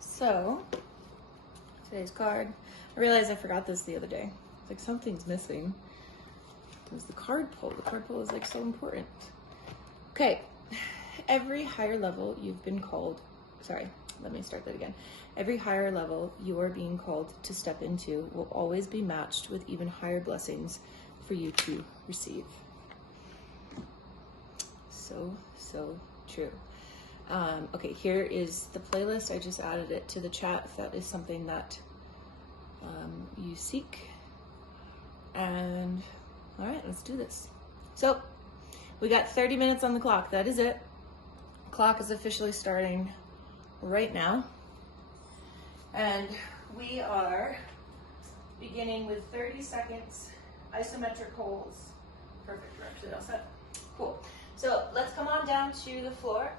So, today's card. I realized I forgot this the other day. It's like something's missing. It was the card pull. The card pull is like so important. Okay, every higher level you've been called, sorry, let me start that again. Every higher level you are being called to step into will always be matched with even higher blessings for you to receive. So true. Okay, here is the playlist. I just added it to the chat if that is something that you seek. And all right, let's do this. So we got 30 minutes on the clock. That is it. Clock is officially starting right now. And we are beginning with 30 seconds isometric holds. Perfect, we're actually all set. Cool. So let's come on down to the floor.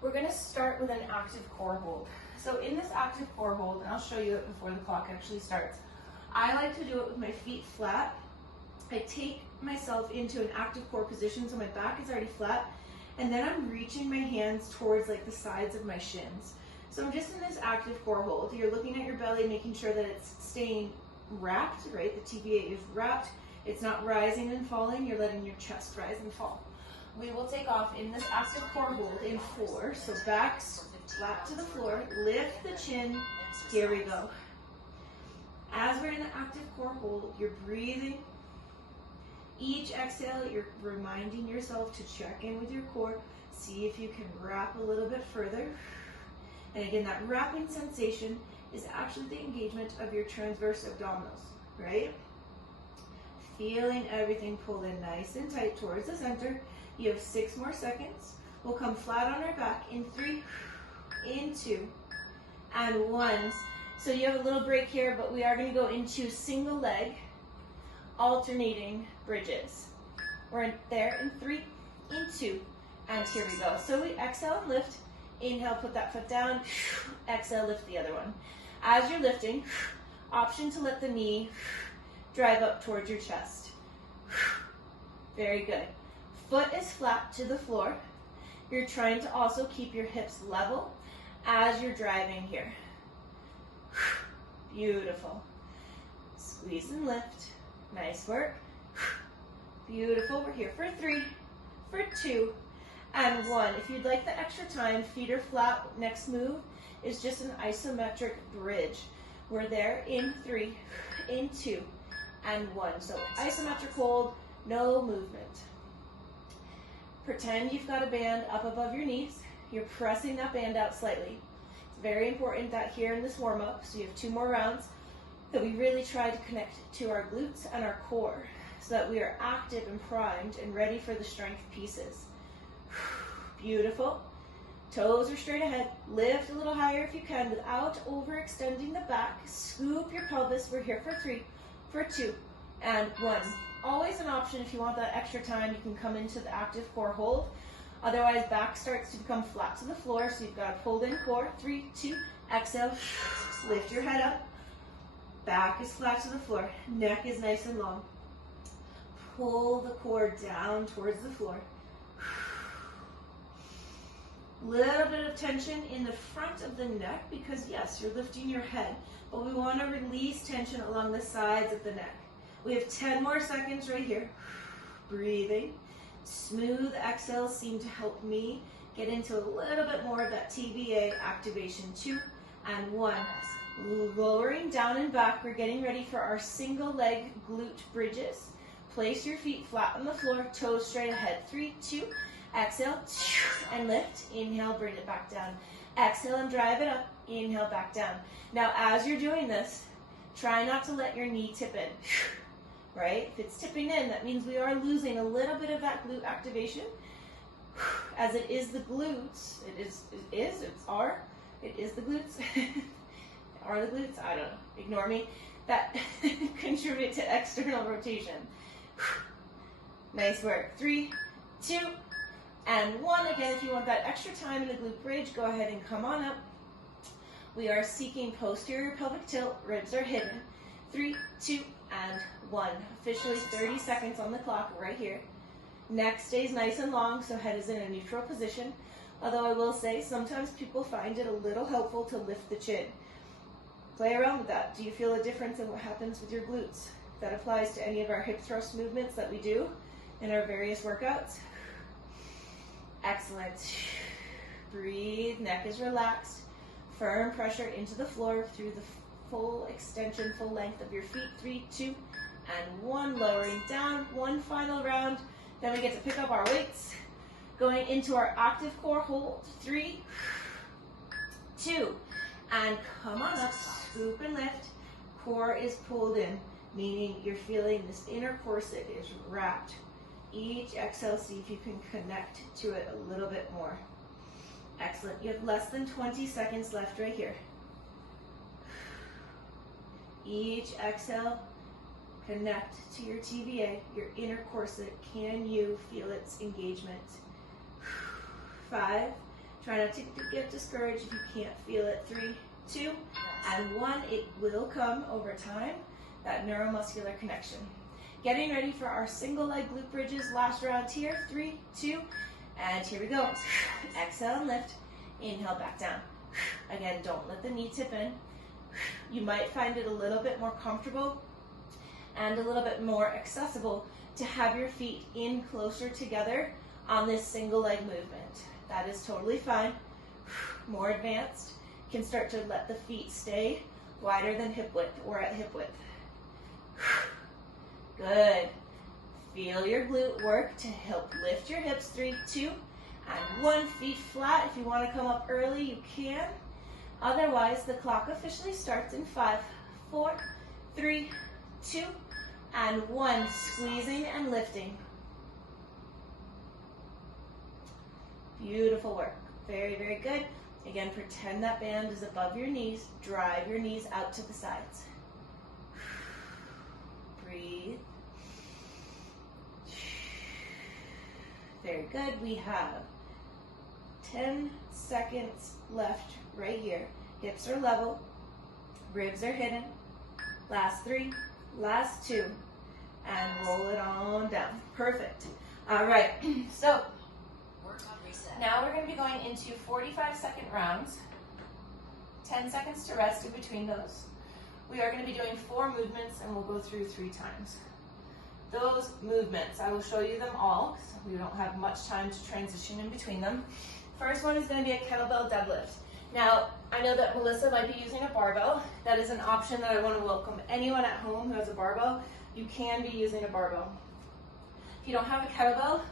We're gonna start with an active core hold. So in this active core hold, and I'll show you it before the clock actually starts, I like to do it with my feet flat. I take myself into an active core position, so my back is already flat, and then I'm reaching my hands towards like the sides of my shins. So I'm just in this active core hold. You're looking at your belly, making sure that it's staying wrapped, right? The TVA is wrapped. It's not rising and falling. You're letting your chest rise and fall. We will take off in this active core hold in 4. So backs flat to the floor, lift the chin. Here we go. As we're in the active core hold, you're breathing. Each exhale, you're reminding yourself to check in with your core. See if you can wrap a little bit further. And again, that wrapping sensation is actually the engagement of your transverse abdominals, right? Feeling everything pull in nice and tight towards the center. You have 6 more seconds. We'll come flat on our back in 3, in 2, and 1. So you have a little break here, but we are going to go into single leg, alternating bridges. We're in there in 3, in 2, and here we go. So we exhale and lift. Inhale, put that foot down. Exhale, lift the other one. As you're lifting, option to let the knee drive up towards your chest. Very good. Foot is flat to the floor. You're trying to also keep your hips level as you're driving here. Beautiful. Squeeze and lift. Nice work. Beautiful. We're here for 3, for 2, and 1. If you'd like the extra time, feet are flat. Next move is just an isometric bridge. We're there in 3, in 2, and 1. So isometric hold, no movement. Pretend you've got a band up above your knees. You're pressing that band out slightly. It's very important that here in this warm-up, so you have 2 more rounds, that we really try to connect to our glutes and our core so that we are active and primed and ready for the strength pieces. Beautiful. Toes are straight ahead. Lift a little higher if you can without overextending the back. Scoop your pelvis. We're here for 3, for 2, and 1. Always an option if you want that extra time. You can come into the active core hold. Otherwise, back starts to become flat to the floor, so you've got a pulled in core. 3, 2, exhale. Lift your head up. Back is flat to the floor. Neck is nice and long. Pull the core down towards the floor. Little bit of tension in the front of the neck because yes, you're lifting your head, but we want to release tension along the sides of the neck. We have 10 more seconds right here. Breathing. Smooth exhales seem to help me get into a little bit more of that TVA activation. 2 and 1. Lowering down and back. We're getting ready for our single leg glute bridges. Place your feet flat on the floor, toes straight ahead. 3, 2, exhale, and lift. Inhale, bring it back down. Exhale and drive it up. Inhale, back down. Now, as you're doing this, try not to let your knee tip in, right? If it's tipping in, that means we are losing a little bit of that glute activation. As it is the glutes, it is the glutes. Are the glutes? I don't know. Ignore me. That contribute to external rotation. Nice work. 3, 2, and 1. Again, if you want that extra time in the glute bridge, go ahead and come on up. We are seeking posterior pelvic tilt. Ribs are hidden. 3, 2, and 1. Officially 30 seconds on the clock right here. Neck stays nice and long, so head is in a neutral position. Although I will say, sometimes people find it a little helpful to lift the chin. Play around with that. Do you feel a difference in what happens with your glutes? That applies to any of our hip thrust movements that we do in our various workouts. Excellent. Breathe, neck is relaxed. Firm pressure into the floor through the full extension, full length of your feet. 3, 2, and 1. Lowering down. One final round. Then we get to pick up our weights. Going into our active core hold. 3, 2, and come on up. Scoop and lift. Core is pulled in, meaning you're feeling this inner corset is wrapped. Each exhale, see if you can connect to it a little bit more. Excellent. You have less than 20 seconds left right here. Each exhale, connect to your TVA, your inner corset. Can you feel its engagement? 5. Try not to get discouraged if you can't feel it. 3, 2, and 1. It will come over time, that neuromuscular connection. Getting ready for our single leg glute bridges. Last round here. 3, 2, and here we go. Exhale and lift. Inhale back down. Again, don't let the knee tip in. You might find it a little bit more comfortable and a little bit more accessible to have your feet in closer together on this single leg movement. That is totally fine. More advanced, you can start to let the feet stay wider than hip width or at hip width. Good. Feel your glute work to help lift your hips. 3, 2, and 1. Feet flat. If you want to come up early, you can. Otherwise, the clock officially starts in 5, 4, 3, 2, and 1. Squeezing and lifting. Beautiful work. Very, very good. Again, pretend that band is above your knees. Drive your knees out to the sides. Breathe. Very good. We have 10 seconds left right here. Hips are level. Ribs are hidden. Last 3, last 2, and roll it on down. Perfect. All right. So now we're going to be going into 45-second rounds. 10 seconds to rest in between those. We are going to be doing 4 movements, and we'll go through 3 times. Those movements, I will show you them all, because we don't have much time to transition in between them. First one is going to be a kettlebell deadlift. Now, I know that Melissa might be using a barbell. That is an option that I want to welcome anyone at home who has a barbell. You can be using a barbell. If you don't have a kettlebell,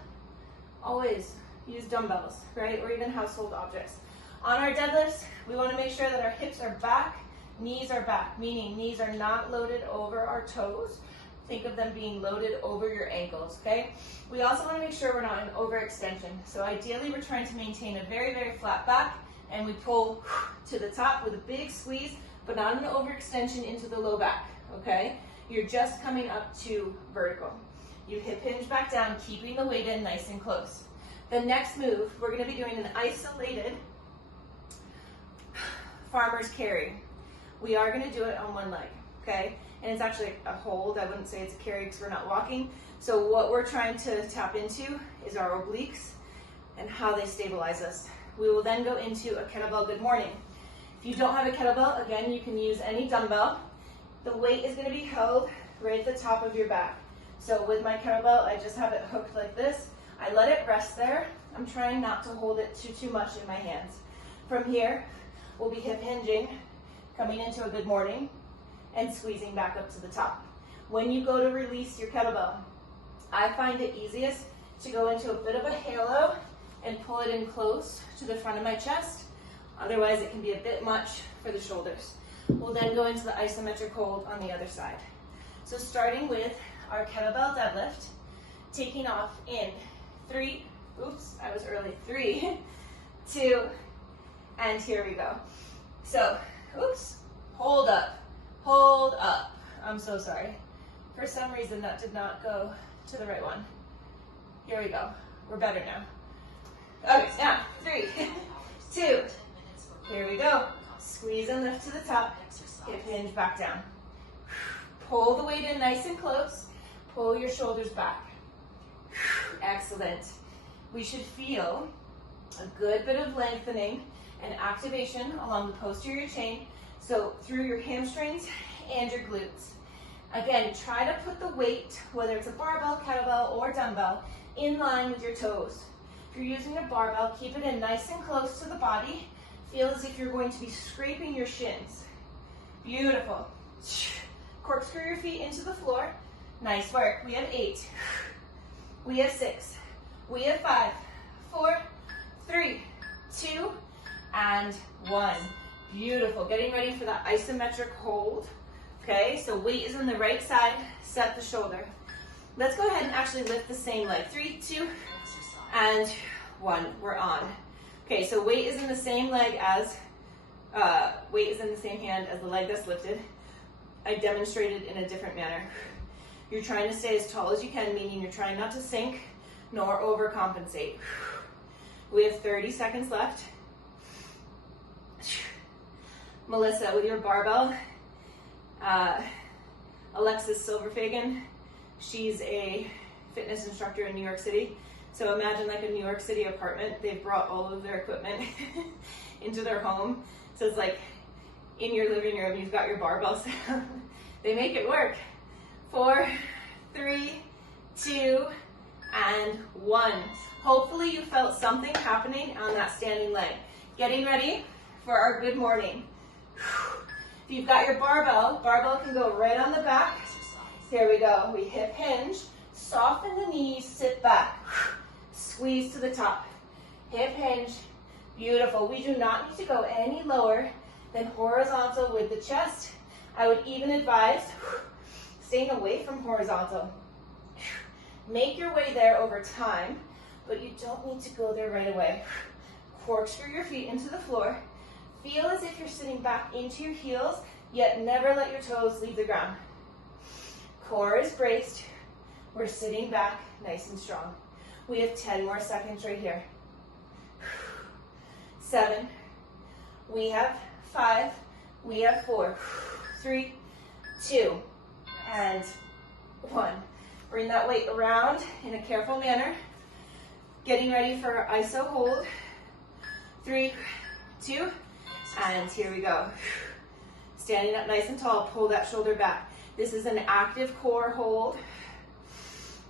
always use dumbbells, right? Or even household objects. On our deadlifts, we want to make sure that our hips are back, knees are back, meaning knees are not loaded over our toes. Think of them being loaded over your ankles, okay? We also want to make sure we're not in overextension. So ideally, we're trying to maintain a very, very flat back, and we pull to the top with a big squeeze, but not an overextension into the low back, okay? You're just coming up to vertical. You hip hinge back down, keeping the weight in nice and close. The next move, we're going to be doing an isolated farmer's carry. We are going to do it on one leg, okay? And it's actually a hold. I wouldn't say it's a carry because we're not walking. So what we're trying to tap into is our obliques and how they stabilize us. We will then go into a kettlebell good morning. If you don't have a kettlebell, again, you can use any dumbbell. The weight is going to be held right at the top of your back. So with my kettlebell, I just have it hooked like this. I let it rest there. I'm trying not to hold it too much in my hands. From here, we'll be hip hinging, coming into a good morning, and squeezing back up to the top. When you go to release your kettlebell, I find it easiest to go into a bit of a halo and pull it in close to the front of my chest. Otherwise, it can be a bit much for the shoulders. We'll then go into the isometric hold on the other side. So starting with our kettlebell deadlift, taking off in 3, 3, 2, and here we go. So, hold up, hold up. I'm so sorry. For some reason, that did not go to the right one. Here we go. We're better now. Okay, now, 3, 2, here we go. Squeeze and lift to the top, hip hinge back down. Pull the weight in nice and close. Pull your shoulders back. Excellent. We should feel a good bit of lengthening and activation along the posterior chain, so through your hamstrings and your glutes. Again, try to put the weight, whether it's a barbell, kettlebell, or dumbbell, in line with your toes. If you're using a barbell, keep it in nice and close to the body. Feel as if you're going to be scraping your shins. Beautiful. Corkscrew your feet into the floor. Nice work. We have 8. We have 6. We have 5, 4, 3, 2, and 1. Beautiful. Getting ready for that isometric hold. Okay, so weight is on the right side. Set the shoulder. Let's go ahead and actually lift the same leg. 3, 2, and 1. We're on. Okay, so weight is in the same leg as, weight is in the same hand as the leg that's lifted. I demonstrated in a different manner. You're trying to stay as tall as you can, meaning you're trying not to sink nor overcompensate. We have 30 seconds left. Melissa, with your barbell, Alexis Silverfagan, she's a fitness instructor in New York City. So imagine like a New York City apartment. They've brought all of their equipment into their home. So it's like in your living room, you've got your barbell set up. They make it work. 4, 3, 2, and 1. Hopefully you felt something happening on that standing leg. Getting ready for our good morning. If you've got your barbell, barbell can go right on the back. Here we go. We hip hinge, soften the knees, sit back. Squeeze to the top. Hip hinge. Beautiful. We do not need to go any lower than horizontal with the chest. I would even advise staying away from horizontal. Make your way there over time, but you don't need to go there right away. Corkscrew your feet into the floor. Feel as if you're sitting back into your heels, yet never let your toes leave the ground. Core is braced. We're sitting back nice and strong. We have 10 more seconds right here. 7. We have 5. We have 4. 3, 2, and 1. Bring that weight around in a careful manner. Getting ready for our iso hold. 3, 2, and here we go. Standing up nice and tall, pull that shoulder back. This is an active core hold.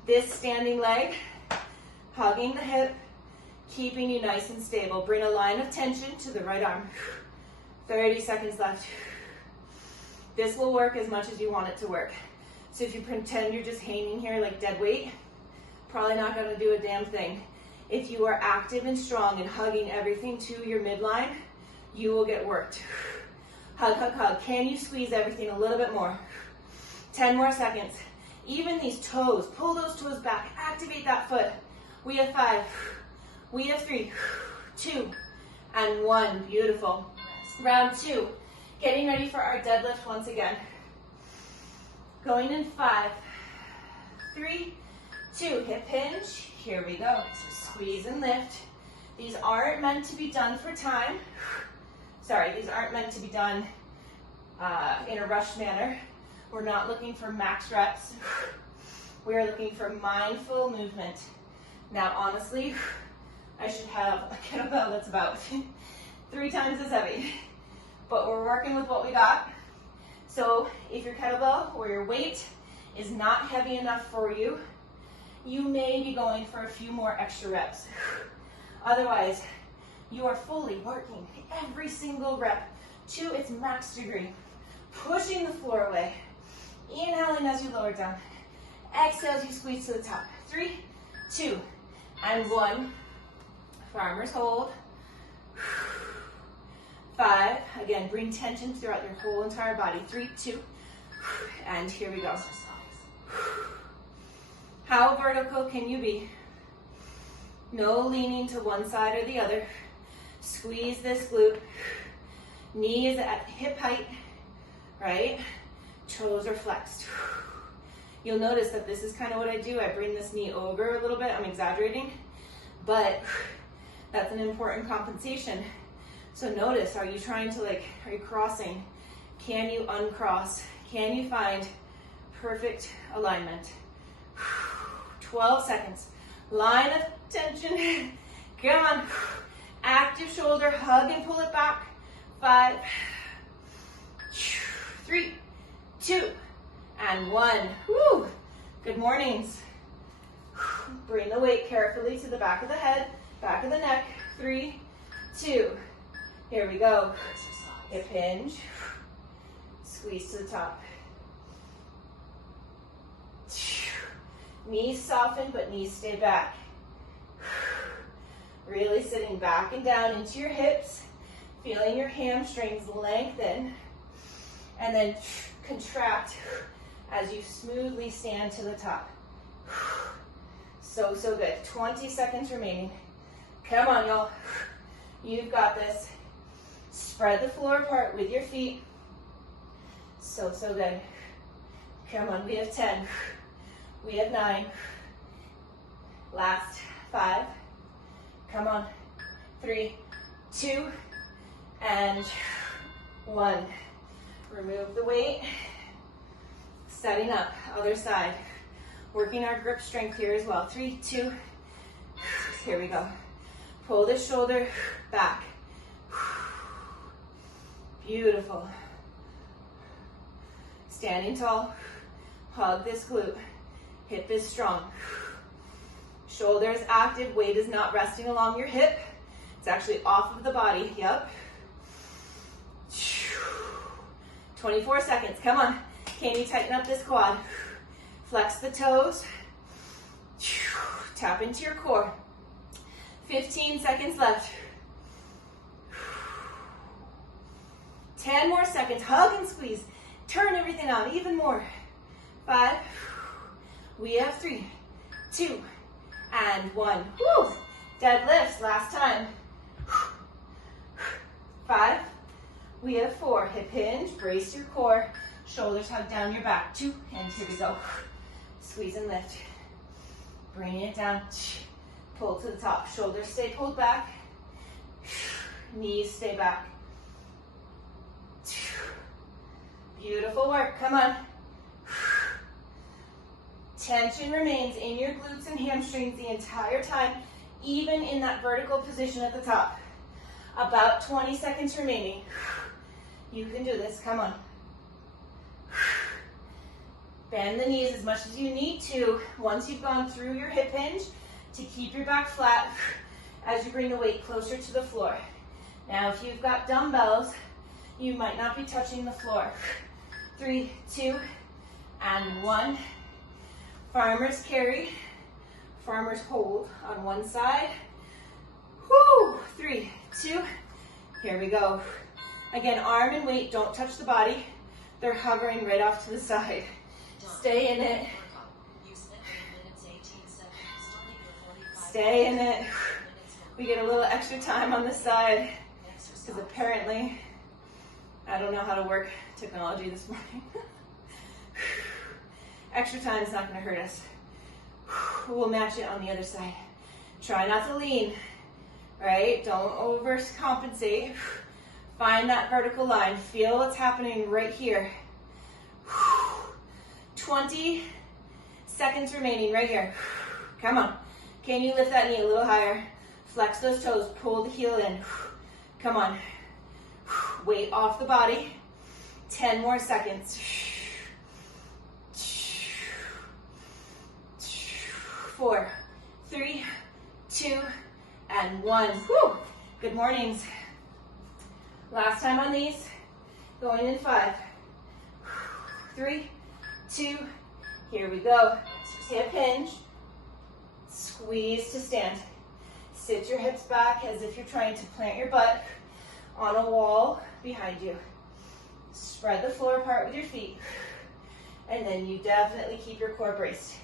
This standing leg, hugging the hip, keeping you nice and stable. Bring a line of tension to the right arm. 30 seconds left. This will work as much as you want it to work. So if you pretend you're just hanging here like dead weight, probably not going to do a damn thing. If you are active and strong and hugging everything to your midline, you will get worked. Hug, hug, hug. Can you squeeze everything a little bit more? 10 more seconds. Even these toes, pull those toes back, activate that foot. We have 5, we have 3, 2, and 1. Beautiful. Round 2. Getting ready for our deadlift once again. Going in 5, 3, 2, hip hinge. Here we go. Squeeze and lift. These aren't meant to be done for time. Sorry, these aren't meant to be done in a rushed manner. We're not looking for max reps. We are looking for mindful movement. Now, honestly, I should have a kettlebell that's about 3 times as heavy, but we're working with what we got. So if your kettlebell or your weight is not heavy enough for you, you may be going for a few more extra reps. Otherwise, you are fully working every single rep to its max degree, pushing the floor away, inhaling as you lower down, exhale as you squeeze to the top. 3, 2, and 1. Farmer's hold. 5, again, bring tension throughout your whole entire body. 3, 2, and here we go. How vertical can you be? No leaning to one side or the other. Squeeze this glute. Knee is at hip height, right? Toes are flexed. You'll notice that this is kind of what I do. I bring this knee over a little bit. I'm exaggerating, but that's an important compensation. So notice, are you trying to are you crossing? Can you uncross? Can you find perfect alignment? 12 seconds. Line of tension. Come on. Active shoulder, hug and pull it back. 5, 3, 2, and 1. Woo. Good mornings. Bring the weight carefully to the back of the head, back of the neck. 3, 2. Here we go. Hip hinge. Squeeze to the top. Knees soften, but knees stay back. Really sitting back and down into your hips, feeling your hamstrings lengthen, and then contract as you smoothly stand to the top. So, so good. 20 seconds remaining. Come on, y'all. You've got this. Spread the floor apart with your feet. So, so good. Come on, we have 10. We have 9. Last 5. Come on. 3, 2, and 1. Remove the weight. Setting up, other side. Working our grip strength here as well. 3, 2, here we go. Pull the shoulder back. Beautiful. Standing tall. Hug this glute. Hip is strong. Shoulder is active. Weight is not resting along your hip. It's actually off of the body. Yep. 24 seconds. Come on. Can you tighten up this quad? Flex the toes. Tap into your core. 15 seconds left. 10 more seconds. Hug and squeeze. Turn everything on even more. 5. We have 3, 2, and 1. Woo! Deadlifts, last time. 5. We have 4. Hip hinge, brace your core. Shoulders hug down your back. 2, and here we go. Squeeze and lift. Bringing it down. Pull to the top. Shoulders stay pulled back. Knees stay back. Beautiful work. Come on. Tension remains in your glutes and hamstrings the entire time, even in that vertical position at the top. About 20 seconds remaining. You can do this. Come on. Bend the knees as much as you need to once you've gone through your hip hinge to keep your back flat as you bring the weight closer to the floor. Now, if you've got dumbbells, you might not be touching the floor. 3, 2, and 1. Farmer's carry, farmer's hold on one side. Woo! 3, 2, here we go. Again, arm and weight don't touch the body. They're hovering right off to the side. Stay in it. Stay in it. We get a little extra time on the side because apparently I don't know how to work technology this morning. Extra time is not going to hurt us. We'll match it on the other side. Try not to lean, right? Don't overcompensate. Find that vertical line. Feel what's happening right here. 20 seconds remaining right here. Come on. Can you lift that knee a little higher? Flex those toes. Pull the heel in. Come on. Weight off the body. 10 more seconds. 4, 3, 2, and 1. Woo! Good mornings. Last time on these. Going in 5, 3, 2, here we go. Hip hinge. Squeeze to stand. Sit your hips back as if you're trying to plant your butt on a wall behind you. Spread the floor apart with your feet. And then you definitely keep your core braced.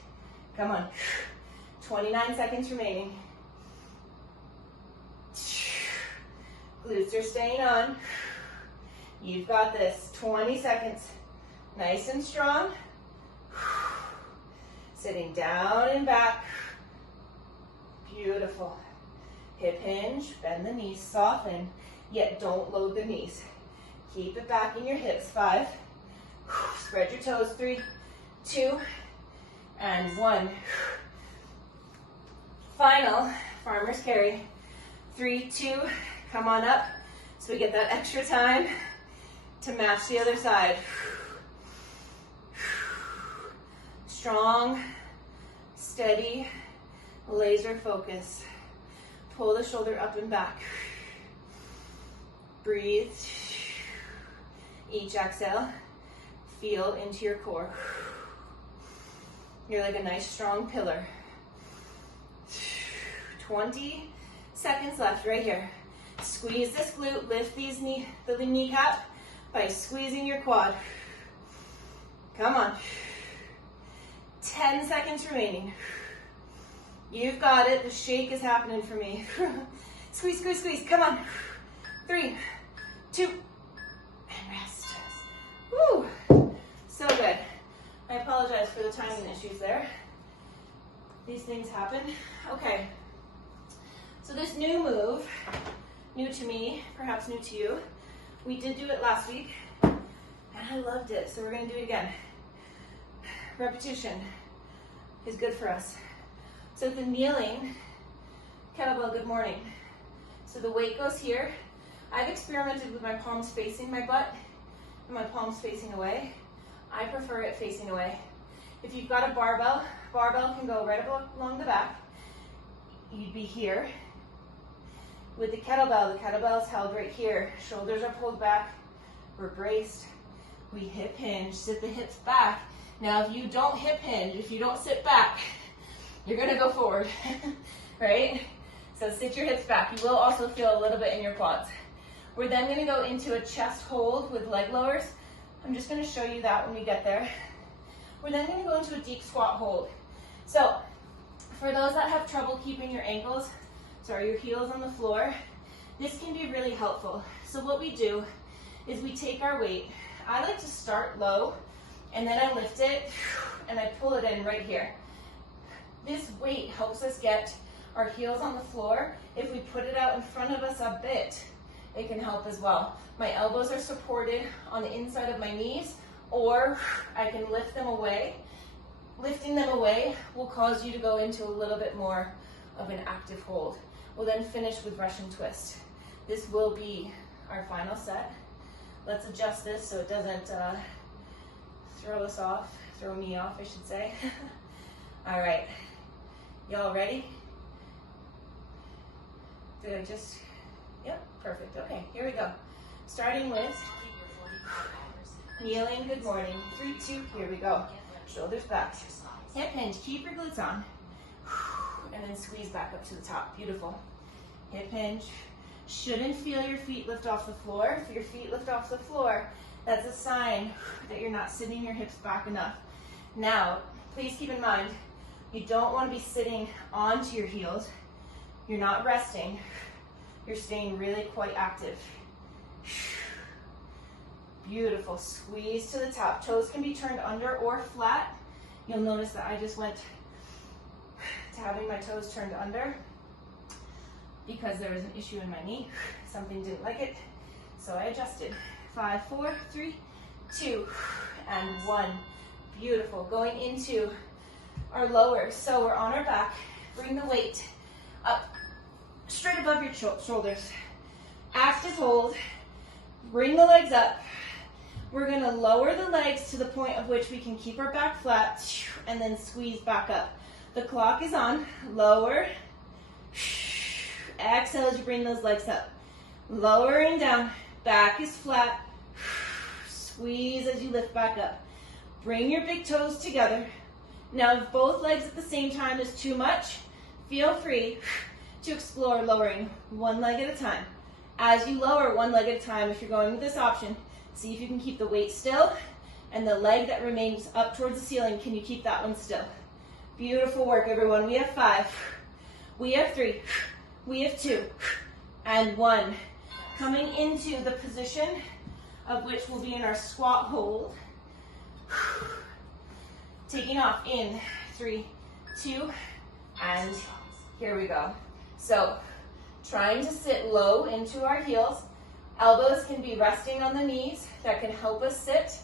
Come on. 29 seconds remaining. Glutes are staying on. You've got this. 20 seconds. Nice and strong. Sitting down and back. Beautiful. Hip hinge. Bend the knees. Soften. Yet don't load the knees. Keep it back in your hips. 5. Spread your toes. 3, 2, and 1. Final farmer's carry. 3, 2, come on up. So we get that extra time to match the other side. Strong, steady, laser focus. Pull the shoulder up and back. Breathe. Each exhale, feel into your core. You're like a nice strong pillar. 20 seconds left right here. Squeeze this glute, lift the kneecap by squeezing your quad. Come on. 10 seconds remaining. You've got it. The shake is happening for me. Squeeze, squeeze, squeeze. Come on. 3, 2, and rest. Woo! So good. I apologize for the timing issues there. These things happen. Okay. So this new move, new to me, perhaps new to you, we did do it last week, and I loved it, so we're going to do it again. Repetition is good for us. So the kneeling kettlebell, good morning. So the weight goes here. I've experimented with my palms facing my butt and my palms facing away. I prefer it facing away. If you've got a barbell, barbell can go right along the back. You'd be here. With the kettlebell is held right here. Shoulders are pulled back. We're braced. We hip hinge, sit the hips back. Now if you don't hip hinge, if you don't sit back, you're gonna go forward, right? So sit your hips back. You will also feel a little bit in your quads. We're then gonna go into a chest hold with leg lowers. I'm just gonna show you that when we get there. We're then gonna go into a deep squat hold. So for those that have trouble keeping your ankles, your heels on the floor, this can be really helpful. So what we do is we take our weight. I like to start low, and then I lift it, and I pull it in right here. This weight helps us get our heels on the floor. If we put it out in front of us a bit, it can help as well. My elbows are supported on the inside of my knees, or I can lift them away. Lifting them away will cause you to go into a little bit more of an active hold. We'll then finish with Russian twist. This will be our final set. Let's adjust this so it doesn't throw me off, I should say. All right, y'all ready? Did I just, yep, perfect. Okay, here we go. Starting with kneeling, good morning. 3, 2, here we go. Shoulders back. Hip hinge, keep your glutes on. And then squeeze back up to the top. Beautiful. Hip hinge. Shouldn't feel your feet lift off the floor. If your feet lift off the floor, that's a sign that you're not sitting your hips back enough. Now, please keep in mind, you don't want to be sitting onto your heels. You're not resting. You're staying really quite active. Beautiful. Squeeze to the top. Toes can be turned under or flat. You'll notice that I just went to having my toes turned under because there was an issue in my knee. Something didn't like it, so I adjusted. 5, 4, 3, 2, and 1. Beautiful. Going into our lowers. So we're on our back. Bring the weight up straight above your shoulders. Active hold. Bring the legs up. We're going to lower the legs to the point of which we can keep our back flat and then squeeze back up. The clock is on. Lower. Exhale as you bring those legs up. Lowering down. Back is flat. Squeeze as you lift back up. Bring your big toes together. Now, if both legs at the same time is too much, feel free to explore lowering one leg at a time. As you lower one leg at a time, if you're going with this option, see if you can keep the weight still, and the leg that remains up towards the ceiling, can you keep that one still? Beautiful work, everyone. We have 5, we have 3, we have 2, and 1. Coming into the position of which will be in our squat hold. Taking off in 3, 2, and here we go. So, trying to sit low into our heels. Elbows can be resting on the knees. That can help us sit.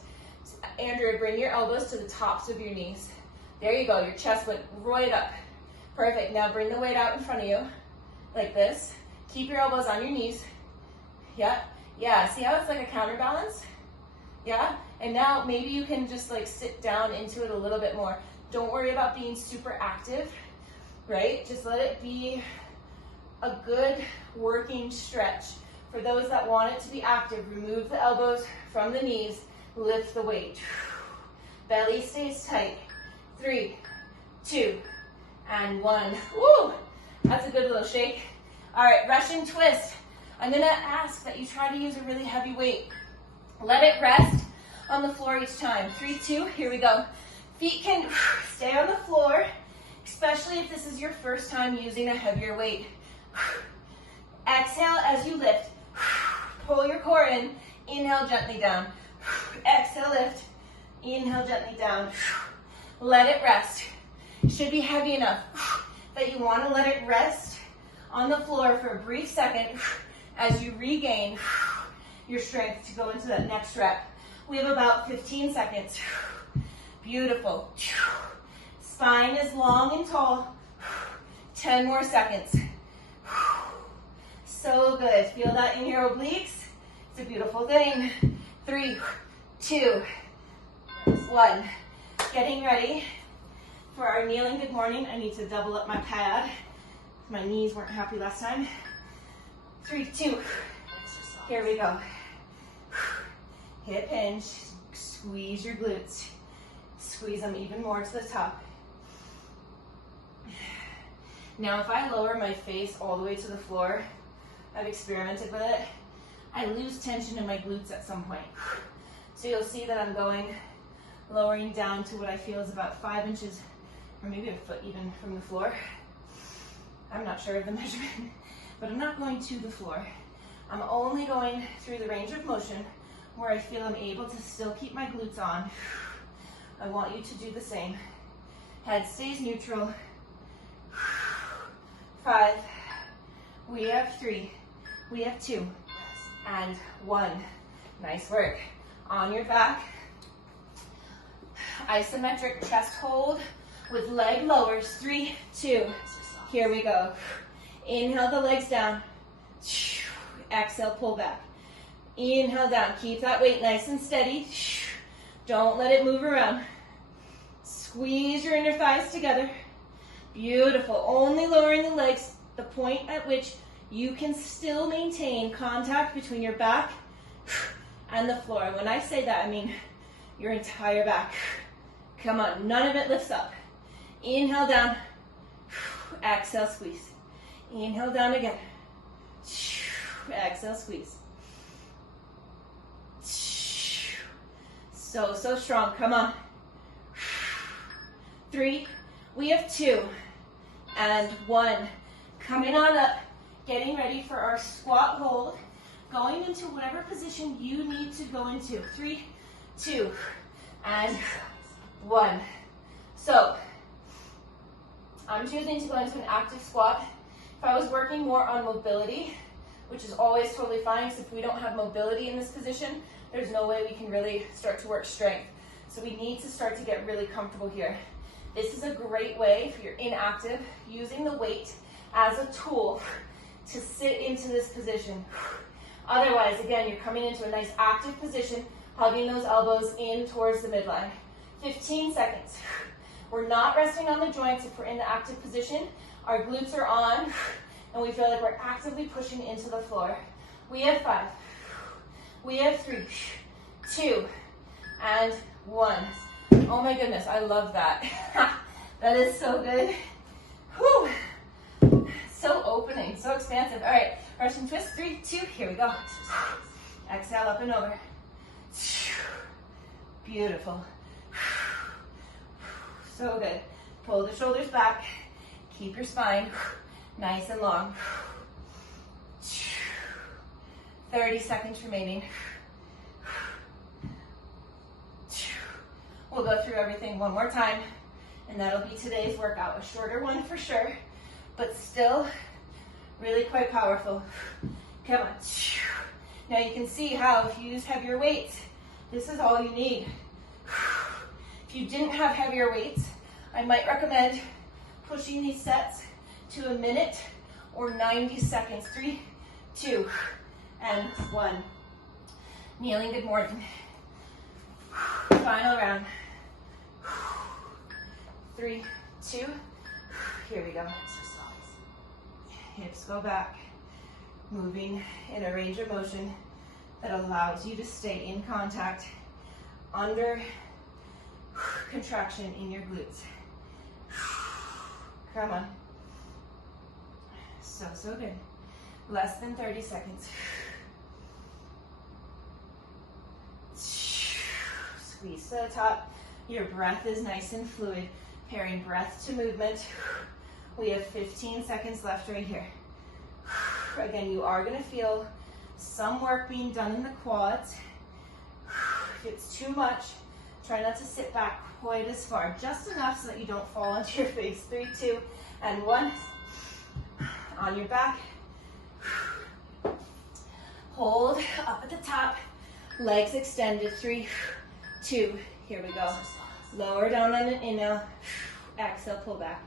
Andrea, bring your elbows to the tops of your knees. There you go. Your chest went right up. Perfect. Now bring the weight out in front of you, like this. Keep your elbows on your knees. Yeah, yeah, see how it's like a counterbalance? Yeah, and now maybe you can just like sit down into it a little bit more. Don't worry about being super active, right? Just let it be a good working stretch. For those that want it to be active, remove the elbows from the knees, lift the weight. Belly stays tight. 3, 2, and 1. Woo! That's a good little shake. All right, Russian twist. I'm gonna ask that you try to use a really heavy weight. Let it rest on the floor each time. 3, 2, here we go. Feet can stay on the floor, especially if this is your first time using a heavier weight. Exhale as you lift. Pull your core in. Inhale gently down. Exhale, lift. Inhale gently down. Let it rest. Should be heavy enough that you want to let it rest on the floor for a brief second as you regain your strength to go into that next rep. We have about 15 seconds. Beautiful. Spine is long and tall. 10 more seconds. So good. Feel that in your obliques. It's a beautiful thing. 3, 2, 1. Getting ready for our kneeling good morning. I need to double up my pad. My knees weren't happy last time. 3, 2. Here we go. Hip hinge. Squeeze your glutes. Squeeze them even more to the top. Now if I lower my face all the way to the floor, I've experimented with it, I lose tension in my glutes at some point. So you'll see that I'm lowering down to what I feel is about 5 inches, or maybe a foot even from the floor. I'm not sure of the measurement, but I'm not going to the floor. I'm only going through the range of motion where I feel I'm able to still keep my glutes on. I want you to do the same. Head stays neutral. 5. We have 3. We have 2. And 1. Nice work. On your back. Isometric chest hold with leg lowers. 3, 2. Here we go. Inhale the legs down. Exhale, pull back. Inhale down. Keep that weight nice and steady. Don't let it move around. Squeeze your inner thighs together. Beautiful. Only lowering the legs, the point at which you can still maintain contact between your back and the floor. When I say that, I mean your entire back. Come on, none of it lifts up. Inhale down. Exhale, squeeze. Inhale down again. Exhale, squeeze. So strong. Come on. 3. We have 2 and 1. Coming on up, getting ready for our squat hold, going into whatever position you need to go into. 3, 2, and 1. So, I'm choosing to go into an active squat. If I was working more on mobility, which is always totally fine, because if we don't have mobility in this position, there's no way we can really start to work strength. So we need to start to get really comfortable here. This is a great way, if you're inactive, using the weight as a tool to sit into this position. Otherwise, again, you're coming into a nice active position, hugging those elbows in towards the midline. 15 seconds. We're not resting on the joints if we're in the active position. Our glutes are on, and we feel like we're actively pushing into the floor. We have 5. We have 3, 2, and 1. Oh my goodness, I love that. That is so good. Whew. So opening, so expansive. All right, Russian twist, 3, 2, here we go. Exhale, up and over. Beautiful. So good. Pull the shoulders back. Keep your spine nice and long. 30 seconds remaining. We'll go through everything one more time, and that'll be today's workout. A shorter one for sure, but still really quite powerful. Come on. Now you can see how if you use heavier weights, this is all you need. If you didn't have heavier weights, I might recommend pushing these sets to a minute or 90 seconds. 3, 2, and 1. Kneeling, good morning. Final round. 3, 2, here we go. Hips go back, moving in a range of motion that allows you to stay in contact under contraction in your glutes. Come on. So good. Less than 30 seconds. Squeeze to the top. Your breath is nice and fluid. Pairing breath to movement. We have 15 seconds left right here. Again, you are going to feel some work being done in the quads. If it's too much, try not to sit back quite as far. Just enough so that you don't fall onto your face. 3, 2, and 1. On your back. Hold up at the top. Legs extended. 3, 2. Here we go. Lower down on an inhale. Exhale, pull back.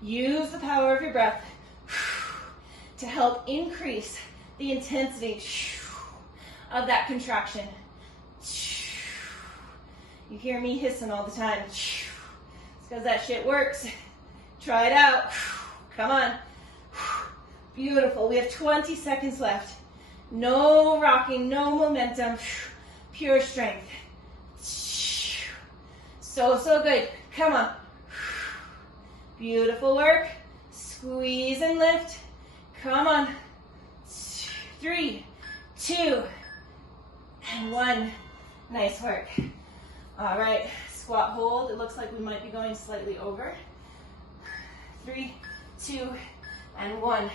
Use the power of your breath to help increase the intensity of that contraction. You hear me hissing all the time. It's because that shit works. Try it out. Come on. Beautiful. We have 20 seconds left. No rocking, no momentum. Pure strength. So good. Come on. Beautiful work. Squeeze and lift. Come on. 3, 2, and 1. Nice work. All right. Squat hold. It looks like we might be going slightly over. 3, 2, and 1.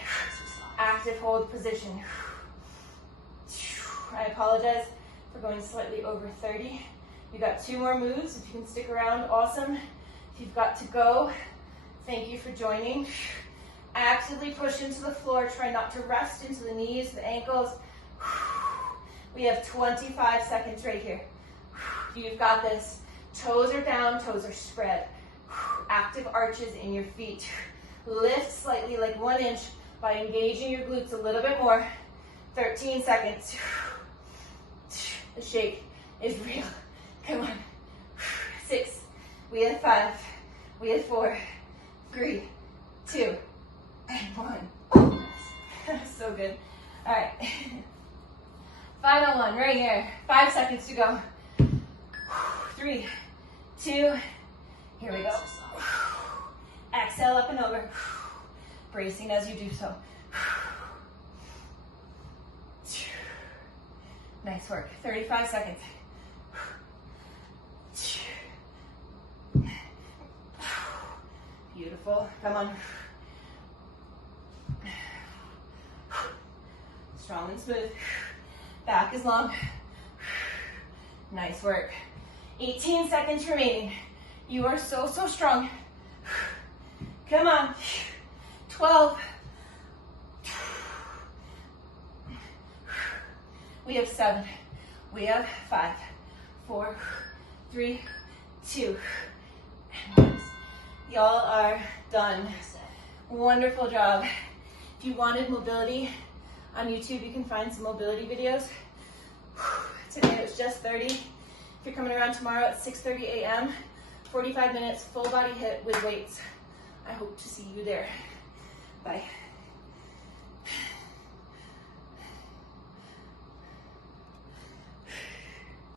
Active hold position. I apologize for going slightly over 30. You got 2 more moves. If you can stick around, awesome. If you've got to go, thank you for joining. Actively push into the floor. Try not to rest into the knees, the ankles. We have 25 seconds right here. You've got this. Toes are down, toes are spread. Active arches in your feet. Lift slightly, like 1 inch, by engaging your glutes a little bit more. 13 seconds. The shake is real. Come on. 6. We have 5. We have 4. 3, 2, and 1. So good. All right. Final one right here. 5 seconds to go. 3, 2. Here we go. Exhale up and over. Bracing as you do so. Nice work. 35 seconds. Beautiful. Come on. Strong and smooth. Back is long. Nice work. 18 seconds remaining. You are so strong. Come on. 12. We have 7. We have 5, 4, 3, 2, and 1. Y'all are done. Wonderful job. If you wanted mobility on YouTube, you can find some mobility videos. Today it was just 30. If you're coming around tomorrow at 6:30 a.m., 45 minutes, full body hit with weights. I hope to see you there. Bye.